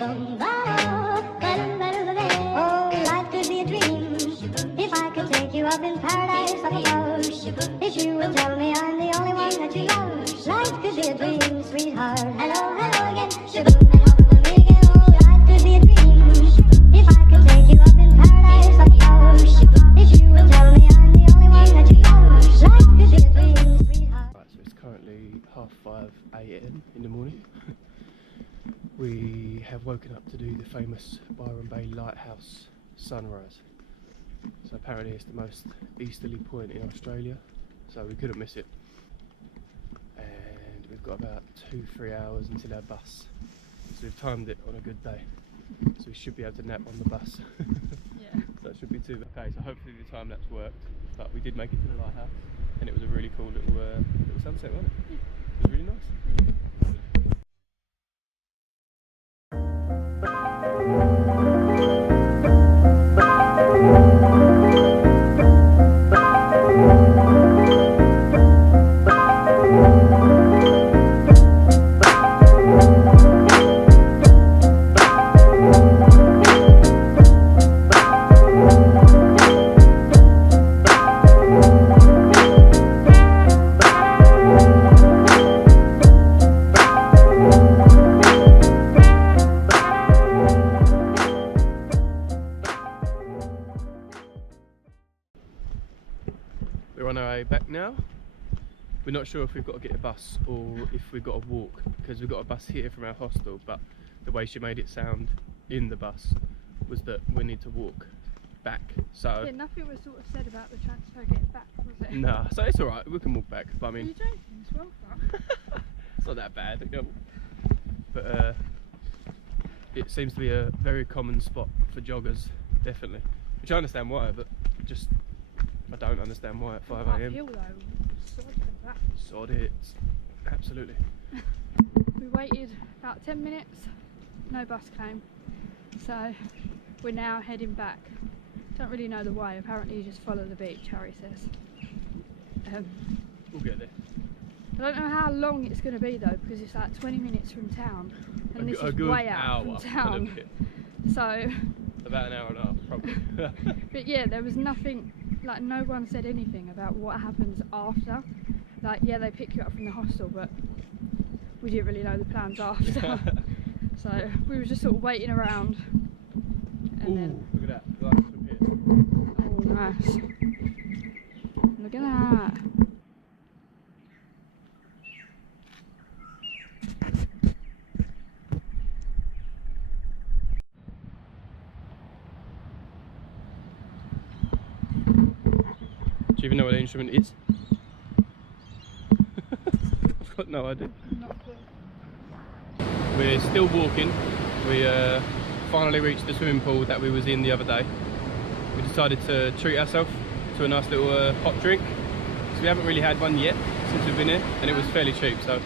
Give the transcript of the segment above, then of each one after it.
Oh, life could be a dream if I could take you up in paradise up above. If you would tell me I'm the only one that you love, life could be a dream, sweetheart. Hello, hello again. Shaboom, and over the weekend. Oh, life could be a dream if I could take you up in paradise up above. If you would tell me I'm the only one that you love, life could be a dream, sweetheart. Right, so it's currently 5:30 AM in the morning. We have woken up to do the famous Byron Bay Lighthouse sunrise. So apparently it's the most easterly point in Australia, so we couldn't miss it. And we've got about 2-3 hours until our bus. So we've timed it on a good day. So we should be able to nap on the bus. Yeah. So that should be too bad. Okay, so hopefully the time lapse worked. But we did make it to the lighthouse, and it was a really cool little sunset, wasn't it? Yeah. It was really nice. We're on our way back now. We're not sure if we've got to get a bus or if we've got to walk, because we've got a bus here from our hostel, but the way she made it sound in the bus was that we need to walk back. So Yeah, nothing was sort of said about the transfer getting back, was it? nah, so it's alright, we can walk back. But I Are mean, you joking? It's well done. it's not that bad, you know. But it seems to be a very common spot for joggers, definitely. Which I understand why, but just I don't understand why at 5 AM. Uphill though, sod of that. Sod it, absolutely. We waited about 10 minutes, no bus came, so we're now heading back. Don't really know the way, apparently you just follow the beach, Harry says. We'll get there. I don't know how long it's going to be though, because it's like 20 minutes from town, and this A is good way out hour from town. So about an hour and a half probably. But yeah, there was nothing, like no one said anything about what happens after. Like yeah, they pick you up from the hostel, but we didn't really know the plans after. So we were just sort of waiting around. And Ooh, then, look at that, lights from here. oh nice. Look at that. Do you even know what the instrument is? I've got no idea. Not cool. We're still walking. We finally reached the swimming pool that we was in the other day. We decided to treat ourselves to a nice little hot drink. So we haven't really had one yet since we've been here, and it was fairly cheap, so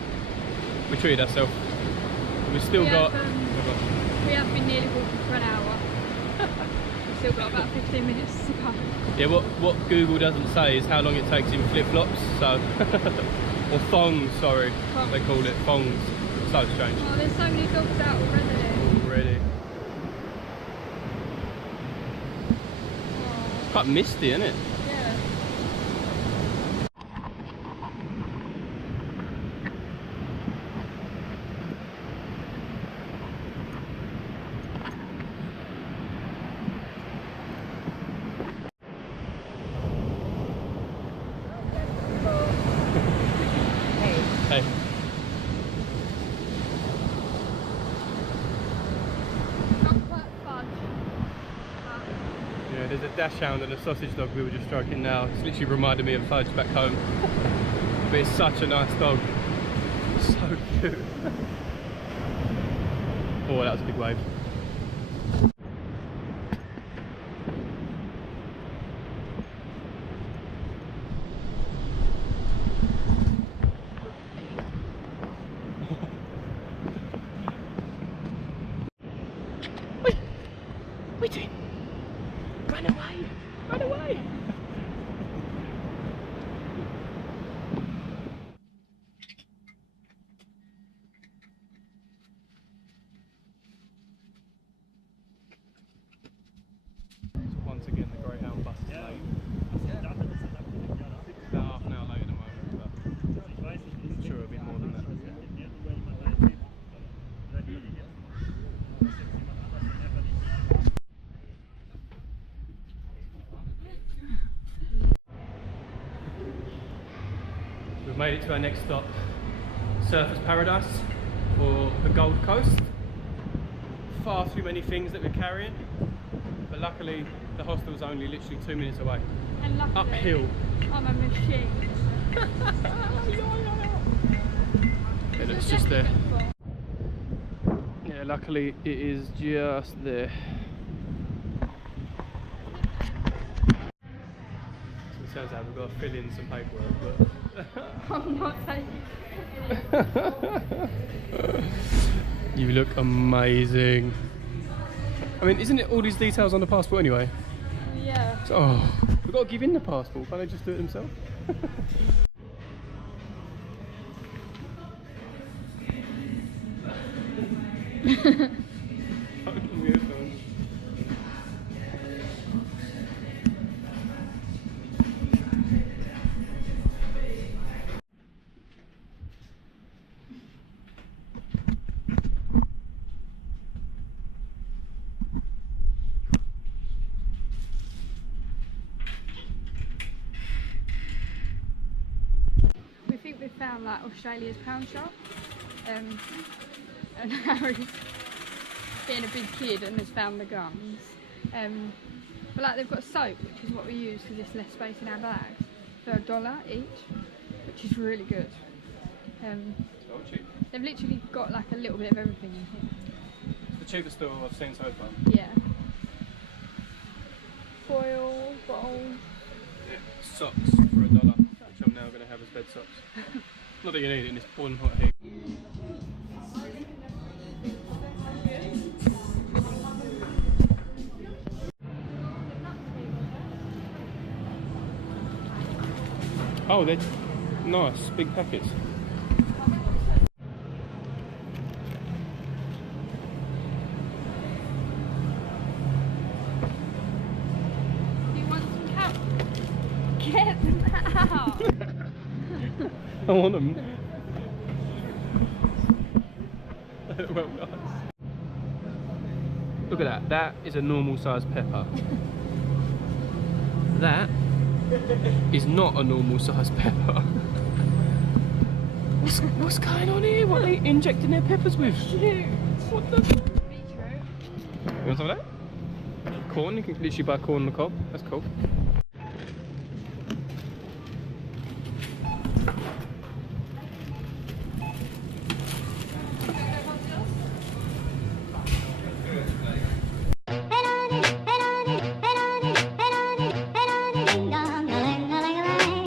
we treated ourselves. We've still got... We have been nearly walking for an hour. We've still got about 15 minutes to go. Yeah, what Google doesn't say is how long it takes in flip-flops, so... or thongs, sorry, they call it thongs. So strange. Oh, there's so many dogs out already. Already. Oh, It's quite misty, isn't it? yeah. Hey. Chocolate fudge. Yeah, there's a dachshund and a sausage dog we were just stroking now. It's literally reminded me of Fudge back home. But it's such a nice dog. It's so cute. Oh, that was a big wave. Wait! Run away! Run away! greyhound bus is late. About half an hour late at the moment, but I'm sure it'll be more than that. We've made it to our next stop, Surfers Paradise, or the Gold Coast. Far too many things that we're carrying, but luckily the hostel's only literally 2 minutes away. And luckily, uphill. I'm a machine. Yeah, it's just there. Yeah, luckily it is just there. So it sounds like we've got to fill in some paperwork, but I'm not taking it. you look amazing. I mean, isn't it all these details on the passport anyway? Yeah. So, oh, we've got to give in the passport. Can't they just do it themselves? We think we found like Australia's pound shop, and Harry's being a big kid and has found the guns. But like they've got soap, which is what we use because there's less space in our bags, for $1 each, which is really good. So cheap. They've literally got like a little bit of everything in here. It's the cheapest store I've seen so far. Yeah. Foil, bottles. Yeah. Socks for $1, which I'm now going to have as bed socks. Not that you need it in this boiling hot heat. Oh, they're nice, big packets. Do you want some carrots? Get them out! I want them. Well, nice. Look at that. That is a normal sized pepper. That is not a normal sized pepper. What's going on here? What are they injecting their peppers with? What the? Beetroot. You want some of that? Corn? You can literally buy corn on the cob. That's cool.